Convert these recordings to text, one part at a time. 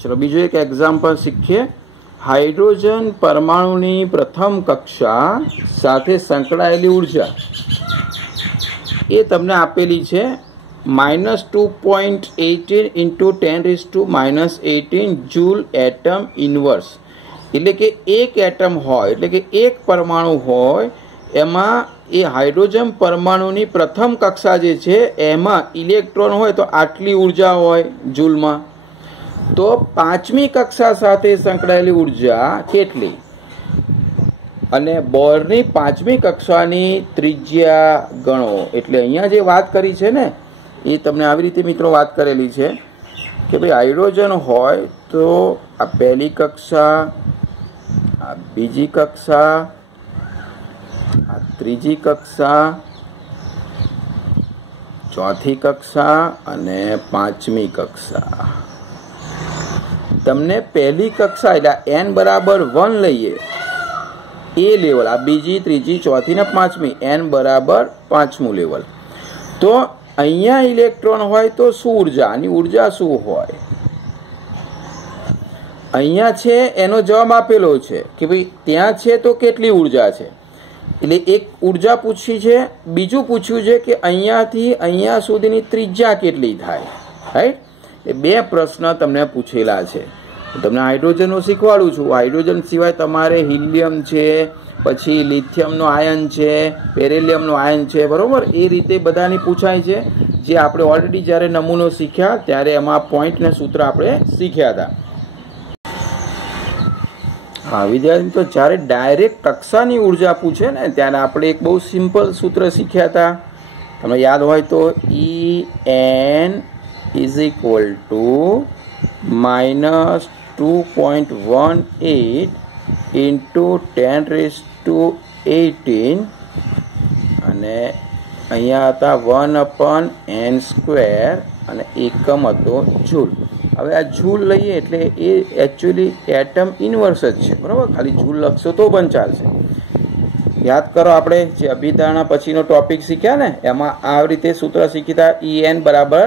चलो बीजो एक एग्जाम्पल शीखीए। हाइड्रोजन परमाणुनी प्रथम कक्षा साथे संकळायेली ऊर्जा ए तमने आपेली छे -2.18 × 10⁻⁻18 जूल एटम इनवर्स। એટલે કે એક એટમ હોય એટલે કે એક પરમાણુ હોય એમાં એ હાઇડ્રોજન પરમાણુની પ્રથમ કક્ષા જે છે એમાં ઇલેક્ટ્રોન હોય તો આટલી ઊર્જા હોય જૂલમાં, તો પાંચમી કક્ષા સાથે સંકળાયેલી ઊર્જા કેટલી? અને બોરની પાંચમી કક્ષાની ત્રિજ્યા ગણો। એટલે અહીંયા જે વાત કરી છે ને એ તમને આવી રીતે મિત્રો વાત કરેલી છે કે ભાઈ હાઇડ્રોજન હોય તો આ પહેલી કક્ષા, આ બીજી કક્ષા, આ ત્રીજી કક્ષા, ચોથી કક્ષા અને પાંચમી કક્ષા। તમને પહેલી કક્ષા એટલે n બરાબર 1 લઈએ એ લેવલ, આ બીજી, ત્રીજી, ચોથી ને પાંચમી, n બરાબર પાંચમું લેવલ। તો અહીંયા ઇલેક્ટ્રોન હોય તો શું ઊર્જા, આની ઊર્જા શું હોય? અહીંયા છે એનો જવાબ આપેલો છે કે ભાઈ ત્યાં છે તો કેટલી ઊર્જા છે। એટલે એક ઊર્જા પૂછી છે, બીજું પૂછ્યું છે કે અહીંયાથી અહીંયા સુધીની ત્રિજ્યા કેટલી થાય, રાઈટ? એ બે પ્રશ્ન તમને પૂછેલા છે। તમને હાઇડ્રોજનનું શીખવાડું છું। હાઇડ્રોજન સિવાય તમારે હિલિયમ છે, પછી લિથિયમનો આયન છે, બેરિલિયમનો આયન છે, બરોબર? એ રીતે બધાની પૂછાય છે, જે આપણે ઓલરેડી જ્યારે નમૂનો શીખ્યા ત્યારે એમાં પોઈન્ટ ને સૂત્ર આપણે શીખ્યા હતા। हाँ विद्यार्थी तो જ્યારે ડાયરેક્ટ કક્ષાની ઊર્જા પૂછે ને ત્યારે આપણે એક બહુ સિમ્પલ સૂત્ર શીખ્યા હતા, તમને યાદ હોય તો En is equal to -2.18 into 10⁻18 અને અહીંયા હતા 1/n² અને એકમ હતો જૂલ। હવે આ જૂલ લઈએ એટલે એ એકચ્યુઅલી એટમ ઇનવર્સ જ છે, બરાબર? ખાલી જૂલ લખશો તો પણ ચાલશે। યાદ કરો આપણે જે અભિધારણા પછીનો ટોપિક શીખ્યા ને એમાં આ રીતે સૂત્ર શીખ્યા En બરાબર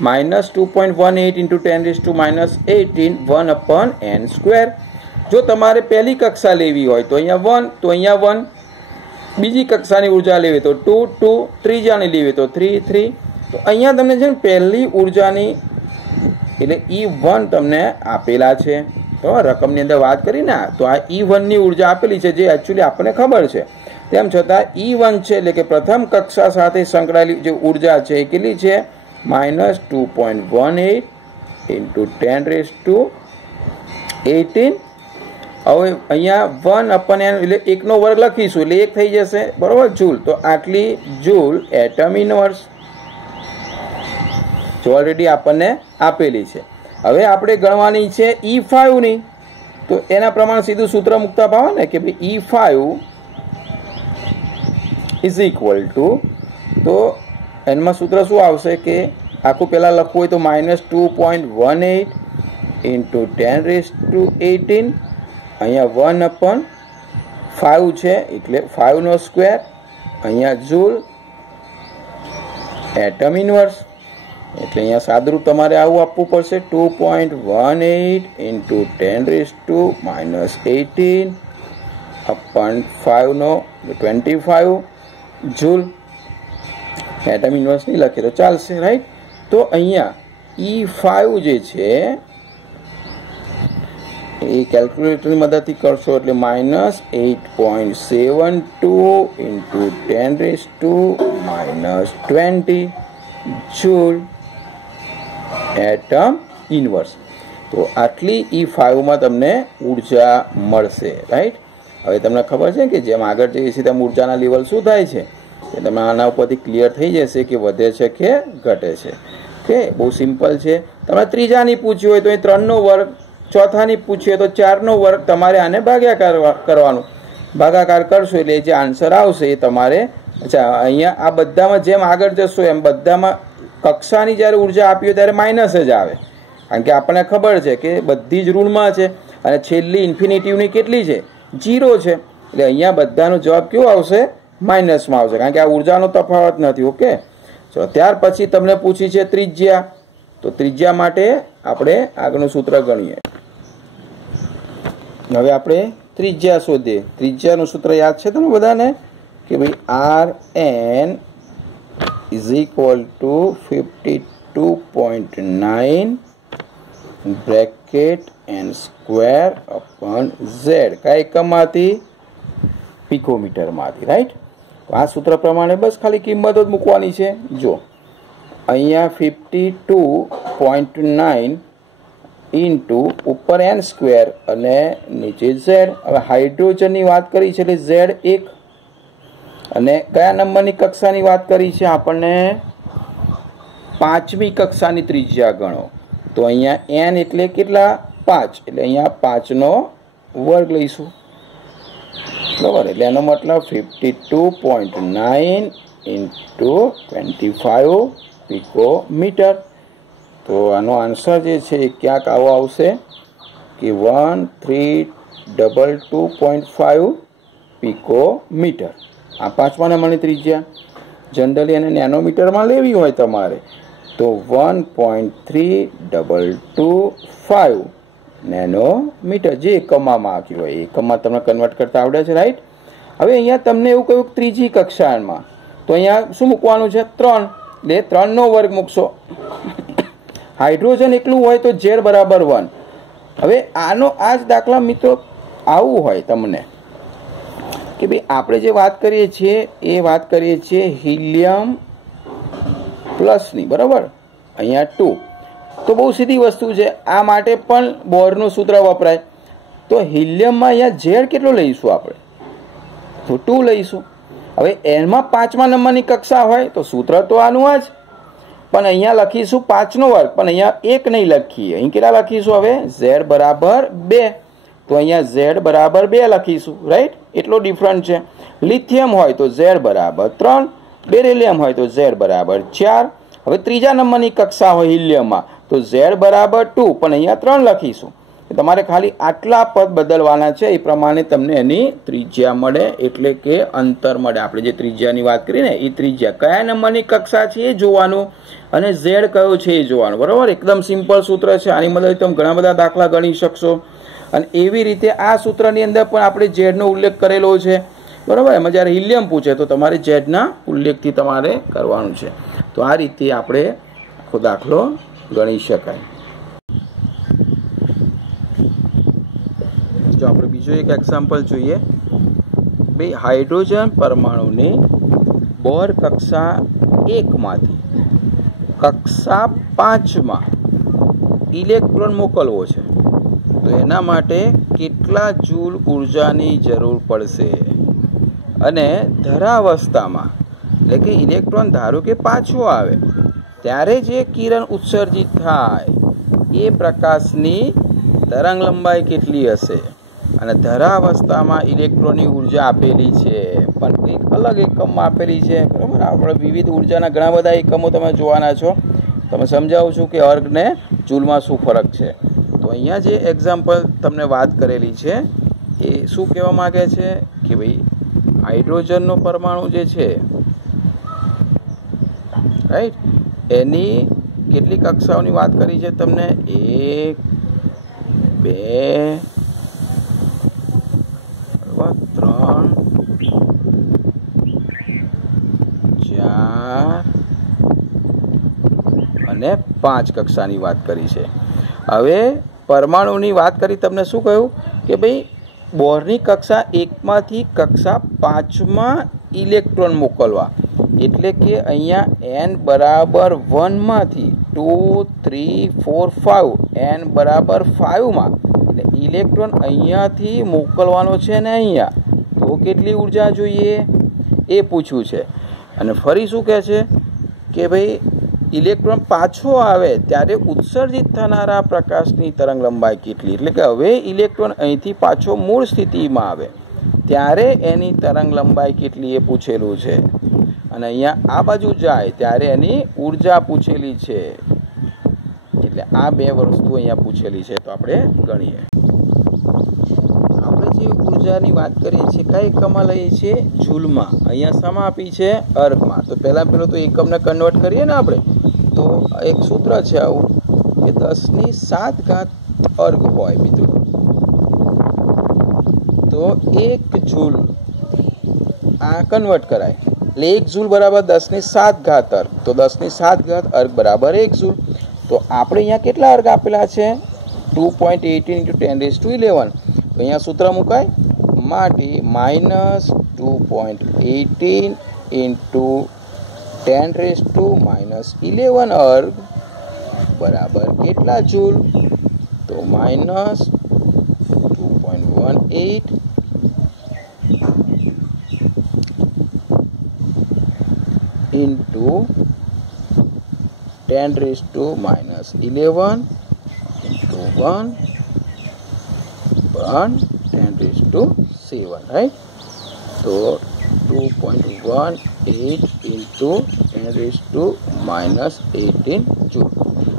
-2.18 × 10⁻18 1/n²। જો તમારે પહેલી કક્ષા લેવી હોય તો અહીંયા 1, તો અહીંયા 1, બીજી કક્ષાની ઊર્જા લેવી તો 2, 2, ત્રીજાની લેવી તો 3, 3। તો અહીંયા તમને છે ને પહેલી ઊર્જાની એટલે E1 તમને આપેલા છે, બરાબર? રકમની અંદર વાત કરી ને તો આ E1 ની ઊર્જા આપેલી છે જે એકચ્યુઅલી આપણને ખબર છે, તેમ છતાં E1 છે એટલે કે પ્રથમ કક્ષા સાથે સંકળાયેલી જે ઊર્જા છે એ કેટલી છે? -2.18 × 10⁻18। હવે અહીંયા 1/n એટલે 1નો વર્ગ લખીશું એટલે 1 થઈ જશે, બરાબર? જૂલ, તો આટલી જૂલ એટમ ઇનવર્સ जो ऑलरेडी आपने आपेली है। हवे आपणे गणवानी छे E5 नी, तो एना प्रमाण सीधुं सूत्र मूकता भावे ने कि भाई E5 इज इक्वल टू, तो एनमा सूत्र शुं आवशे कि आखुं पहेला लखवुं होय तो -2.18 × 10⁻18 अहींया 1/5 छे એટલે 5² अहींया जूल एटम इनवर्स। એટલે અહીંયા સાદુરૂપ તમારે આવું આપવું પડશે 2.18 × 10⁻18 upon 5 નો 25 જૂલ એટમ ઇનવર્સ નહીં લખે તો ચાલશે, રાઈટ? તો અહીંયા E5 જે છે એ કેલ્ક્યુલેટરની મદદથી કરશો એટલે -8.72 × 10⁻20 जूल एटम इनवर्स। तो आटली E5 में तमने ऊर्जा मळशे, राइट? हवे तमने खबर छे कि जेम आगळ जईए छीए तेम ऊर्जाना लेवल शुं थाय छे ए तमने आना उपरथी क्लियर थई जशे कि वधे छे के घटे छे। ओके, बहुत सिम्पल छे। तमने त्रीजानी पूछ्यो होय तो 3 नो वर्ग, चौथानी पूछ्यो तो 4 नो वर्ग, तमारे आने भागाकार करवानुं। भागाकार करशो એટલે જે આન્સર આવશે એ તમારે अच्छा अहींया आ बधामां जेम आगळ जशो एम बधामां कक्षानी ज्यारे ऊर्जा आपी होय त्यारे माइनस ज आवे, कारण के आपणे खबर छे के बधी ज ऋणमां छे अने छेल्ली इन्फिनिटिवनी केटली छे? 0 छे। એટલે अहींया बधानो जवाब केवो आवशे? माइनसमां आवशे, कारण के आ ऊर्जानो तफावत नथी। ओके, चलो त्यार पछी तमने पूछी छे त्रिज्या। તો ત્રિજ્યા માટે આપણે આગળનું સૂત્ર ગણીએ. હવે આપણે ત્રિજ્યા શોધીએ. ત્રિજ્યાનું સૂત્ર યાદ છે તમને બધાને કે ભાઈ Rn is equal to 52.9 bracket n square upon z. કયા એકમમાંથી? પિકોમીટરમાંથી. રાઈટ. તો આ સૂત્ર પ્રમાણે બસ ખાલી કિંમત જ મૂકવાની છે. જો અહીંયા 52.9 ઇન્ટુ ઉપર n સ્ક્વેર અને નીચે z. હવે હાઇડ્રોજનની વાત કરી છે એટલે z 1. અને કયા નંબરની કક્ષાની વાત કરી છે? આપણને 5મી કક્ષાની ત્રિજ્યા ગણો. તો અહીંયા n એટલે કેટલા? 5. એટલે અહીંયા 5નો વર્ગ લઈશું. બરાબર. એટલે એનો મતલબ 52.9 ઇન્ટુ 25 પિકોમીટર. તો આનો આન્સર જે છે એ ક્યાંક આવો આવશે કે 1322.5 પિકોમીટર. આ 5મા નંબરની ત્રિજ્યા. જનરલી એને નેનોમીટરમાં લેવી હોય તમારે તો 1.3225 નેનોમીટર, જે એકમમાં આપ્યું હોય એ એકમમાં તમને કન્વર્ટ કરતા આવડે છે. રાઈટ. હવે અહીંયા તમને એવું કહ્યું ત્રીજી કક્ષામાં, તો અહીંયા શું મૂકવાનું છે? 3. એટલે 3નો વર્ગ મૂકશો. હાઇડ્રોજન એકલું હોય તો z બરાબર 1. હવે આનો આ જ દાખલા મિત્રો આવું હોય તમને કે ભાઈ આપણે જે વાત કરીએ છીએ એ વાત કરીએ છીએ હિલિયમ પ્લસની. બરાબર. અહીંયા 2. તો બહુ સીધી વસ્તુ છે. આ માટે પણ બોરનું સૂત્ર વપરાય. તો હિલિયમમાં અહીંયા ઝેડ કેટલો લઈશું આપણે? તો 2 લઈશું. હવે એમાં 5મા નંબરની કક્ષા હોય તો સૂત્ર તો આનું આ જ, પણ અહીંયા લખીશું 5નો વર્ગ, પણ અહીંયા 1 નહીં લખીએ. અહીં કેટલા લખીશું? હવે z બરાબર 2. તો અહીંયા z બરાબર 2 લખીશું. રાઈટ. એટલો ડિફરન્ટ છે. લિથિયમ હોય તો z બરાબર 3, બેરિલિયમ હોય તો z બરાબર 4. હવે ત્રીજા નંબરની કક્ષા હોય હિલિયમમાં તો z બરાબર 2, પણ અહીંયા 3 લખીશું. તમારે ખાલી આટલા પદ બદલવાના છે. એ પ્રમાણે તમને એની ત્રિજ્યા મળે, એટલે કે અંતર મળે. આપણે જે ત્રિજ્યાની વાત કરી ને એ ત્રિજ્યા કયા નંબરની કક્ષા છે એ જોવાનું અને z કયો છે એ જોવાનું. બરાબર. એકદમ સિમ્પલ સૂત્ર છે. આની મદદથી તમે ઘણા બધા દાખલા ગણી શકશો. અને એવી રીતે આ સૂત્રની અંદર પણ આપણે ઝેડનો ઉલ્લેખ કરેલો છે. બરાબર. એમાં જ્યારે હિલિયમ પૂછે તો તમારે ઝેડના ઉલ્લેખથી તમારે કરવાનું છે. તો આ રીતે આપણે આખો દાખલો ગણી શકાય. જો આપણે બીજો એક એક્ઝામ્પલ જોઈએ. ભાઈ હાઇડ્રોજન પરમાણુની બોર કક્ષા 1માંથી કક્ષા 5માં ઇલેક્ટ્રોન મોકલવો છે. તો એના માટે કેટલા જૂલ ઉર્જાની જરૂર પડશે? અને ધરાવસ્થામાં એટલે કે ઇલેક્ટ્રોન ધારો કે પાછો આવે ત્યારે જે કિરણ ઉત્સર્જિત થાય એ પ્રકાશની તરંગ લંબાઈ કેટલી હશે? અને ધરાવસ્થામાં ઇલેક્ટ્રોનની ઉર્જા આપેલી છે, પણ એક અલગ એકમમાં આપેલી છે. બરાબર. આપણે વિવિધ ઉર્જાના ઘણા બધા એકમો તમે જોવાના છો. તમે સમજાવું છું કે અર્ગ ને જૂલમાં શું ફરક છે. તો અહીંયા જે એક્ઝામ્પલ તમને વાત કરેલી છે એ શું કહેવા માંગે છે કે ભાઈ હાઇડ્રોજનનો પરમાણુ જે છે, રાઈટ, એની કેટલી કક્ષાઓની વાત કરી છે તમને? 1, 2, 3, 4 અને 5 કક્ષાની વાત કરી છે. હવે પરમાણુની વાત કરી તમને શું કહ્યું કે ભાઈ બોરની કક્ષા 1માંથી કક્ષા 5માં ઇલેક્ટ્રોન મોકલવા. એટલે કે અહીંયા n બરાબર 1માંથી 2, 3, 4, 5 n બરાબર 5માં એટલે ઇલેક્ટ્રોન અહીંયાથી મોકલવાનો છે ને અહીંયા. તો કેટલી ઉર્જા જોઈએ એ પૂછ્યું છે. અને ફરી શું કહે છે કે ભાઈ ઇલેક્ટ્રોન પાછો આવે ત્યારે ઉત્સર્જિત થનારા પ્રકાશની તરંગ લંબાઈ કેટલી? એટલે કે હવે ઇલેક્ટ્રોન અહીંથી પાછો મૂળ સ્થિતિમાં આવે ત્યારે એની તરંગ લંબાઈ કેટલી એ પૂછેલું છે. અને અહીંયા આ બાજુ જાય ત્યારે એની ઉર્જા પૂછેલી છે. એટલે આ બે વસ્તુ અહીંયા પૂછેલી છે. તો આપણે ગણીએ. આપણે જે ઉર્જાની વાત કરીએ છીએ કઈ એકમમાં લઈએ છીએ? જૂલમાં. અહીંયા શામાં આપી છે? અર્ગમાં. તો પહેલો તો એકમને કન્વર્ટ કરીએ ને આપણે. तो एक सूत्र है आવું કે 10⁷ अर्ग होय मित्रों, तो 1 जूल आ कन्वर्ट कराय એટલે 1 जूल बराबर 10⁷ अर्ग, तो 10⁷ अर्ग बराबर 1 जूल। तो આપણે અહીંયા કેટલા अर्ग આપેલા છે 2.18 × 10⁻11, तो અહીંયા सूत्र મુકાય માટે -2.18 × 10⁻11 अर्ग बराबर કેટલા जूल, तो -2.18 into 10⁻11 into 1 upon 10⁻7, right? तो 2.18 into 10⁻18 जूल।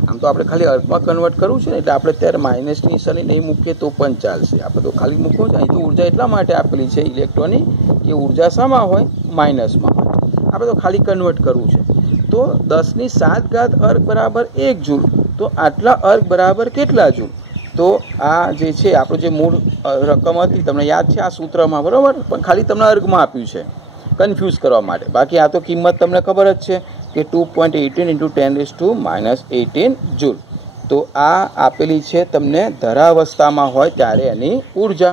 आम तो આપણે ખાલી અર્ગમાં કન્વર્ટ કરવું છે ને એટલે આપણે ત્યારે માઇનસની નિશાની નહીં મૂકીએ તો પણ ચાલશે, આપણે તો ખાલી મૂકવું છે। અહીં તો ઉર્જા એટલા માટે આપેલી છે ઇલેક્ટ્રોનની કે ઉર્જા શામાં હોય માઇનસમાં હોય, આપણે તો ખાલી કન્વર્ટ કરવું છે। તો 10⁷ अर्ग बराबर 1 जूल, तो आटला अर्ग बराबर केटला जूल, तो आ जे छे आपणो जे मूळ रकम हती तमने याद छे आ सूत्रमां बराबर, पण खाली तमने अर्गमां आप्युं छे कन्फ्यूज करवा माटे, बाकी आ तो किंमत तमने खबर ज छे कि 2.18 × 10⁻18 जूल। तो आ आपेली छे तमने धरावस्थामां होय त्यारे एनी ऊर्जा।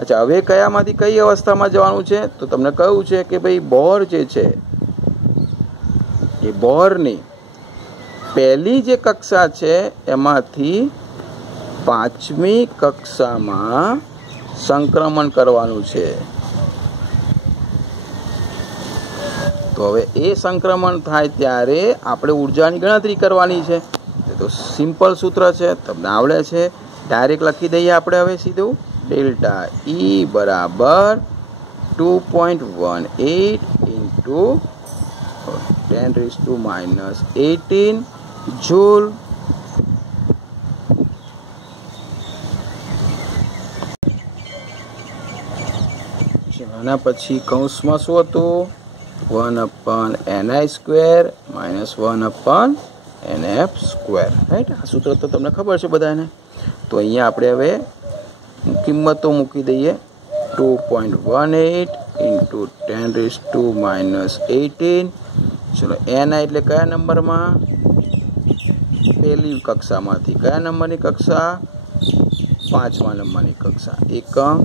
अच्छा, हवे कयामांथी कई अवस्थामां जवानुं छे, तो तमने कह्युं छे कि भाई बोर जे छे ए बोरनी पहली जे कक्षा छे एमांथी 5મી कक्षामां संक्रमण करवानुं छे। तो हवे ए संक्रमण थाय त्यारे आपणे ऊर्जानी गणतरी करवानी छे, तो सिंपल सूत्र छे तमने आवडे छे, डायरेक्ट लखी दઈએ આપણે હવે सीधુं डेल्टा E बराबर 2.18 into 10⁻18 जूल। आना पछी कौंसमां शुं हतुं 1/ni² -1/nf², राइट? आ सूत्र तो तमने खबर छे बधाने। तो अहींया आपणे हवे किंमतो मूकी दઈએ 2.18 into 10⁻18। चलो एन एटले कया नंबर में, पहली कक्षा में थी कया नंबर की कक्षा 5मा नंबर की कक्षा, 1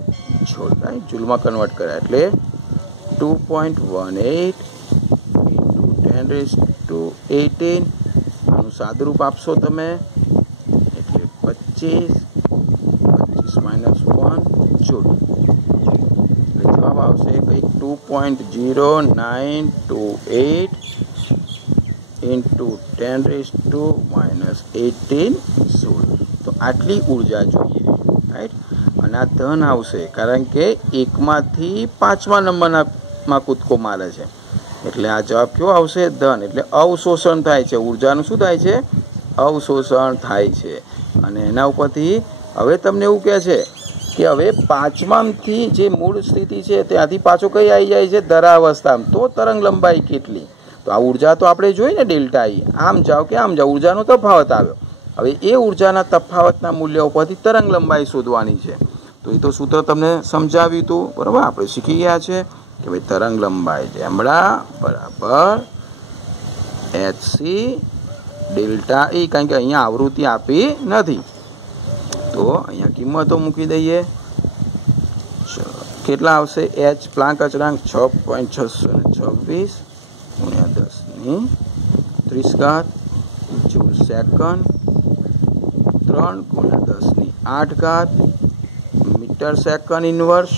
जूल, राइट? जूल में कन्वर्ट करे एटले 2.18 into 10⁻18 आनु सादरूप आपशो तमे एटले 25 -1 जूल। जवाब आवशे कंईक 2.0928 into 10⁻18 जूल। तो आटली ऊर्जा जोईए, राइट? अने आ धन आवशे कारण के 1मांथी 5मा नंबरमां कूदको मारे छे એટલે આ જવાબ કેવો આવશે ધન, એટલે અવશોષણ થાય છે ઊર્જાનું, શું થાય છે અવશોષણ થાય છે। અને એના ઉપરથી હવે તમને એવું કહે છે કે હવે 5માથી જે મૂળ સ્થિતિ છે ત્યાંથી પાછો કઈ આવી જાય છે ધરાવસ્થામાં, તો તરંગ લંબાઈ કેટલી, તો આ ઊર્જા તો આપણે જોઈ ને ડેલ્ટા E, આમ જાઓ કે આમ જાઓ ઊર્જાનો તફાવત આવ્યો, હવે એ ઊર્જાના તફાવતના મૂલ્ય ઉપરથી તરંગ લંબાઈ શોધવાની છે। તો એ તો સૂત્ર તમને સમજાવ્યું હતું, બરાબર? આપણે શીખી ગયા છે કે ભાઈ તરંગ લંબાઈ લેમ્બડા બરાબર hc ડેલ્ટા E, કારણ કે અહીંયા આવૃત્તિ આપી નથી, तो अहींया किंमतो मूकी दઈએ। चलो કેટલા આવશે h પ્લાન્ક અચળાંક 6.626 × 10⁻30 joule second, 3 × 10⁸ metre second inverse.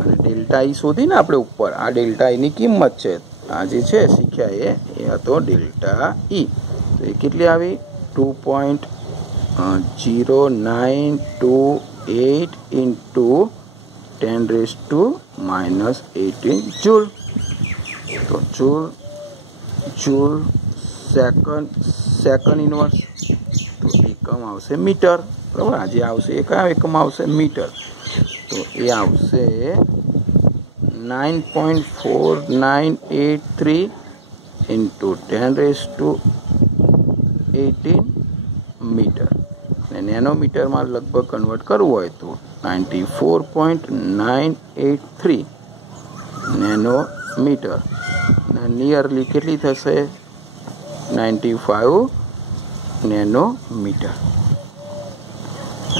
અને ડેલ્ટા E શોધીને આપણે ઉપર આ ડેલ્ટા E ની કિંમત છે, આ જે છે શીખ્યા એ હતો ડેલ્ટા E। તો એ કેટલી આવી 2.0928 into 10⁻18 जूल। तो जूल सेकंड इनवर्स, तो एकम आवशे मीटर, बराबर? आज आवशे कया एकम आवशे मीटर, तो ये आवशे 9.4983 ઇન્ટુ 10⁻18 મીટર અને નેનોમીટરમાં લગભગ કન્વર્ટ કરવું હોય તો 94.983 નેનોમીટર અને નિયરલી કેટલી થશે 95 નેનોમીટર.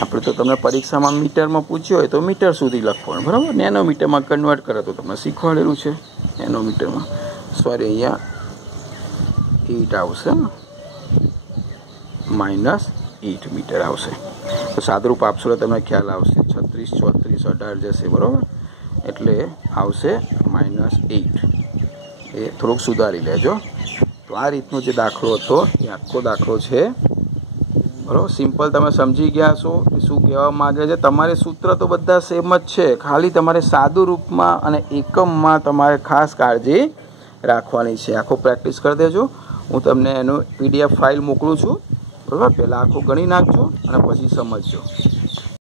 આપણે તો તમને પરીક્ષામાં મીટરમાં પૂછ્યું હોય તો મીટર સુધી લખવાનું, બરાબર. નેનોમીટરમાં કન્વર્ટ કરે તો તમને શીખવાડેલું છે. નેનોમીટરમાં સોરી અહીંયા 8 આવશે, -8 મીટર આવશે. તો સાદરૂપ આપશો તો તમને ખ્યાલ આવશે. 36, 34, 18 જશે, બરાબર. એટલે આવશે -8. એ થોડુંક સુધારી લેજો. તો આ રીતનો જે દાખલો હતો એ આખો દાખલો છે, બરાબર. સિમ્પલ તમે સમજી ગયા છો શું કહેવા માંગે છે. તમારે સૂત્ર તો બધા સેમ જ છે, ખાલી તમારે સાદું રૂપમાં અને એકમમાં તમારે ખાસ કાળજી રાખવાની છે. આખો પ્રેક્ટિસ કરી દેજો. હું તમને એનું PDF ફાઇલ મોકલું છું, બરાબર. પહેલાં આખું ગણી નાખજો અને પછી સમજજો.